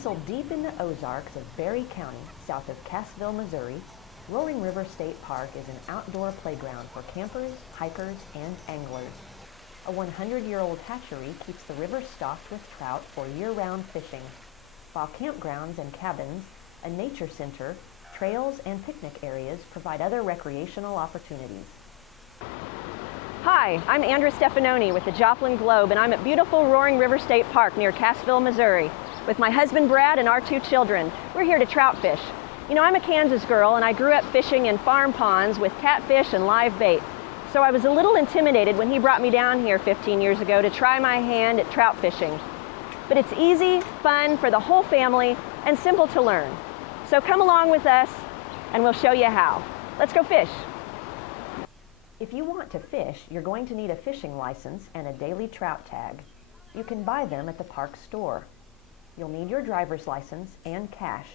Nestled deep in the Ozarks of Berry County, south of Cassville, Missouri, Roaring River State Park is an outdoor playground for campers, hikers, and anglers. A 100-year-old hatchery keeps the river stocked with trout for year-round fishing, while campgrounds and cabins, a nature center, trails, and picnic areas provide other recreational opportunities. Hi, I'm Andrea Stefanoni with the Joplin Globe, and I'm at beautiful Roaring River State Park near Cassville, Missouri, with my husband Brad and our 2 children. We're here to trout fish. You know, I'm a Kansas girl, and I grew up fishing in farm ponds with catfish and live bait. So I was a little intimidated when he brought me down here 15 years ago to try my hand at trout fishing. But it's easy, fun for the whole family, and simple to learn. So come along with us, and we'll show you how. Let's go fish. If you want to fish, you're going to need a fishing license and a daily trout tag. You can buy them at the park store. You'll need your driver's license and cash.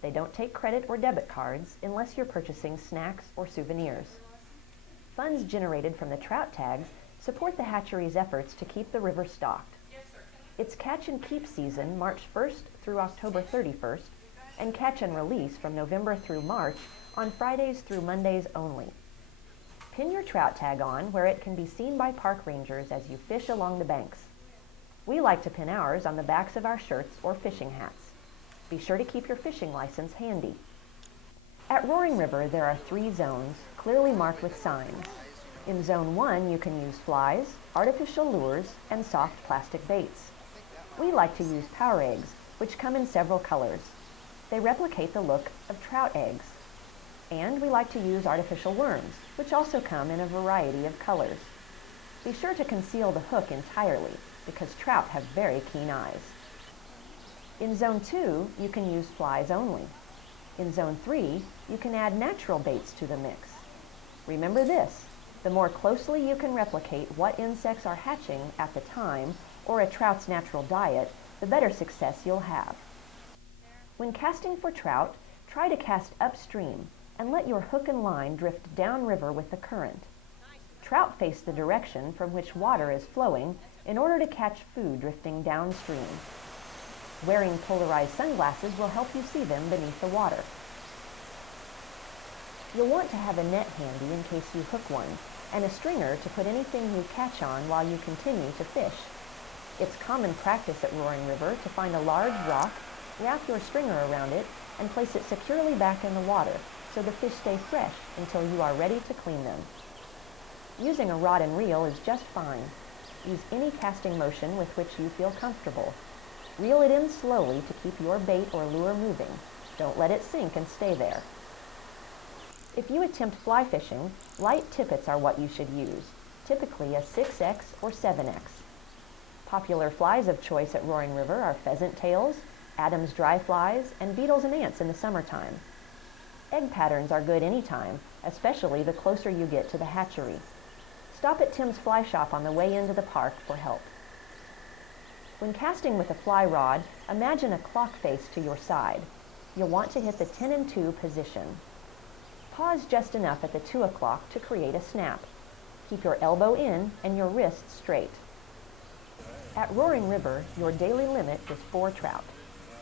They don't take credit or debit cards unless you're purchasing snacks or souvenirs. Funds generated from the trout tags support the hatchery's efforts to keep the river stocked. It's catch and keep season March 1st through October 31st, and catch and release from November through March on Fridays through Mondays only. Pin your trout tag on where it can be seen by park rangers as you fish along the banks. We like to pin ours on the backs of our shirts or fishing hats. Be sure to keep your fishing license handy. At Roaring River, there are 3 zones, clearly marked with signs. In Zone 1, you can use flies, artificial lures, and soft plastic baits. We like to use power eggs, which come in several colors. They replicate the look of trout eggs. And we like to use artificial worms, which also come in a variety of colors. Be sure to conceal the hook entirely, because trout have very keen eyes. In Zone 2, you can use flies only. In Zone 3, you can add natural baits to the mix. Remember this, the more closely you can replicate what insects are hatching at the time or a trout's natural diet, the better success you'll have. When casting for trout, try to cast upstream and let your hook and line drift downriver with the current. Trout face the direction from which water is flowing in order to catch food drifting downstream. Wearing polarized sunglasses will help you see them beneath the water. You'll want to have a net handy in case you hook one, and a stringer to put anything you catch on while you continue to fish. It's common practice at Roaring River to find a large rock, wrap your stringer around it, and place it securely back in the water so the fish stay fresh until you are ready to clean them. Using a rod and reel is just fine. Use any casting motion with which you feel comfortable. Reel it in slowly to keep your bait or lure moving. Don't let it sink and stay there. If you attempt fly fishing, light tippets are what you should use, typically a 6X or 7X. Popular flies of choice at Roaring River are pheasant tails, Adam's dry flies, and beetles and ants in the summertime. Egg patterns are good anytime, especially the closer you get to the hatchery. Stop at Tim's Fly Shop on the way into the park for help. When casting with a fly rod, imagine a clock face to your side. You'll want to hit the 10 and 2 position. Pause just enough at the 2 o'clock to create a snap. Keep your elbow in and your wrist straight. At Roaring River, your daily limit is 4 trout.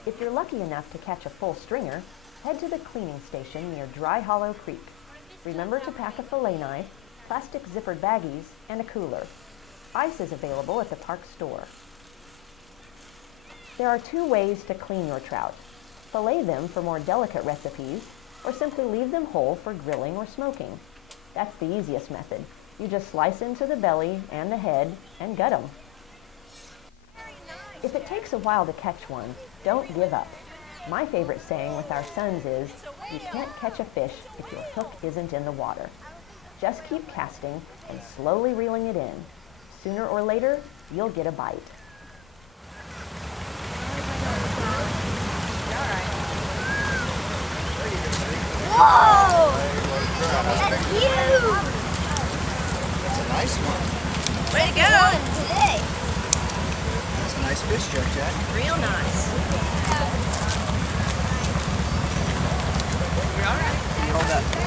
If you're lucky enough to catch a full stringer, head to the cleaning station near Dry Hollow Creek. Remember to pack a fillet knife, plastic zippered baggies, and a cooler. Ice is available at the park store. There are 2 ways to clean your trout. Fillet them for more delicate recipes, or simply leave them whole for grilling or smoking. That's the easiest method. You just slice into the belly and the head and gut them. If it takes a while to catch one, don't give up. My favorite saying with our sons is, you can't catch a fish if your hook isn't in the water. Just keep casting and slowly reeling it in. Sooner or later, you'll get a bite. Whoa! That's huge! That's a nice one. Way to go! Today. That's a nice fish, Jack. Real nice. You all right? Hold up.